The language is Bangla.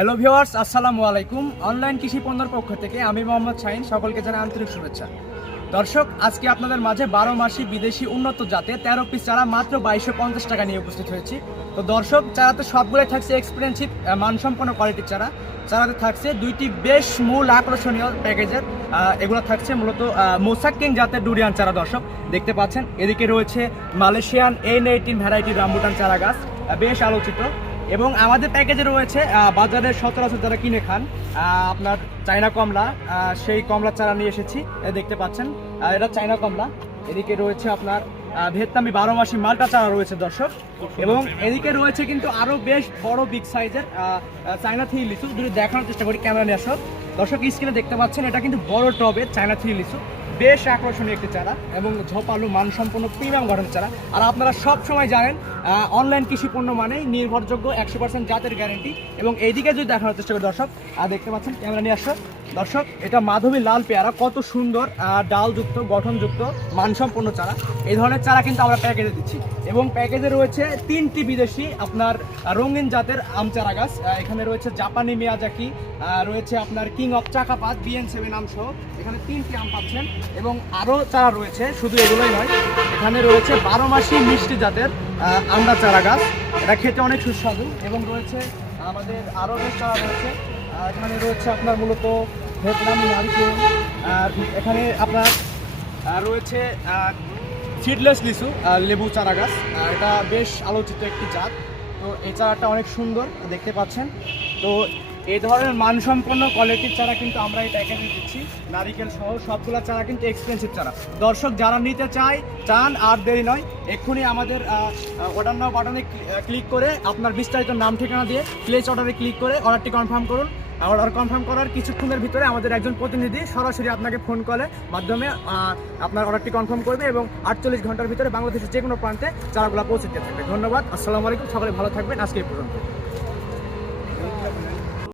হ্যালো ভিউয়ার্স, আসসালামু আলাইকুম। অনলাইন কৃষি পণ্যের পক্ষ থেকে আমি মোহাম্মদ শাহিন সকলকে জানাই আন্তরিক শুভেচ্ছা। দর্শক, আজকে আপনাদের মাঝে 12 মাসি বিদেশি উন্নত জাতের 13 পিস চারা মাত্র 2250 টাকা নিয়ে উপস্থিত হয়েছি। তো দর্শক, চারাতে সবগুলোই থাকছে এক্সপেন্সিভ মানসম্পন্ন কোয়ালিটির চারা। চারাতে থাকছে দুইটি বেশ মূল আকর্ষণীয় প্যাকেজের। এগুলো থাকছে মূলত মোসাক্কিং জাতের ডুরিয়ান চারা। দর্শক দেখতে পাচ্ছেন, এদিকে রয়েছে মালয়েশিয়ান N18 ভ্যারাইটি রামবুটান চারা গাছ, বেশ আলোচিত। এবং আমাদের প্যাকেজে রয়েছে বাজারের সচরাচর যারা কিনে খান আপনার চায়না কমলা, সেই কমলা চারা নিয়ে এসেছি। দেখতে পাচ্ছেন এটা চায়না কমলা। এদিকে রয়েছে আপনার ভিয়েতনামি 12 মাসি মালটা চারা রয়েছে দর্শক। এবং এদিকে রয়েছে কিন্তু আরও বেশ বড় বিগ সাইজের চায়না থ্রি লিচু। যদি দেখানোর চেষ্টা করি, ক্যামেরা নিয়ে আসো দর্শক, স্ক্রিনে দেখতে পাচ্ছেন এটা কিন্তু বড় টবের চায়না থ্রি লিচু, বেশ আকর্ষণীয় একটি চারা এবং ঝোপালু মানসম্পন্ন প্রিমিয়াম গঠনের চারা। আর আপনারা সব সময় জানেন অনলাইন কৃষি পণ্য মানেই নির্ভরযোগ্য 100% জাতের গ্যারেন্টি। এবং এইদিকে যদি দেখানোর চেষ্টা করি দর্শক, দেখতে পাচ্ছেন ক্যামেরা নিয়ে আসো দর্শক, এটা মাধবী লাল পেয়ারা, কত সুন্দর ডালযুক্ত গঠনযুক্ত মানসম্পন্ন চারা। এই ধরনের চারা কিন্তু আমরা প্যাকেজে দিচ্ছি। এবং প্যাকেজে রয়েছে 3টি বিদেশি আপনার রঙিন জাতের আম চারা গাছ। এখানে রয়েছে জাপানি মিয়াজাকি, রয়েছে আপনার কিং অফ চাকাপাত BN7 আম সহ এখানে 3টি আম পাচ্ছেন। এবং আরও চারা রয়েছে, শুধু এগুলোই নয়, এখানে রয়েছে 12 মাসি মিষ্টি জাতের আমড়া চারা গাছ, এটা খেতে অনেক সুস্বাদু। এবং রয়েছে আমাদের আরও বেশ চারা রয়েছে। এখানে রয়েছে আপনার মূলত ভিয়েতনামি নারিকেল, এখানে আপনার রয়েছে সিডলেস লিচু লেবু চারা গাছ, এটা বেশ আলোচিত একটি জাত। তো এই চারাটা অনেক সুন্দর দেখতে পাচ্ছেন। তো এই ধরনের মানসম্পন্ন কোয়ালিটির চারা কিন্তু আমরা এই প্যাকেজে দিচ্ছি, নারিকেল সহ সবগুলো চারা কিন্তু এক্সপেন্সিভ চারা। দর্শক যারা নিতে চান আর দেরি নয়, এক্ষুনি আমাদের অর্ডার নাও বাটনে ক্লিক করে আপনার বিস্তারিত নাম ঠিকানা দিয়ে প্লেস অর্ডারে ক্লিক করে অর্ডারটি কনফার্ম করুন। অর্ডার কনফার্ম করার কিছুক্ষণের ভিতরে আমাদের একজন প্রতিনিধি সরাসরি আপনাকে ফোন কলের মাধ্যমে আপনার অর্ডারটি কনফার্ম করবে এবং 48 ঘন্টার ভিতরে বাংলাদেশের যে কোনো প্রান্তে চারাগুলো পৌঁছে দিতে থাকবে। ধন্যবাদ, আসসালামু আলাইকুম, সকলে ভালো থাকবেন। আজকে এই পর্যন্ত।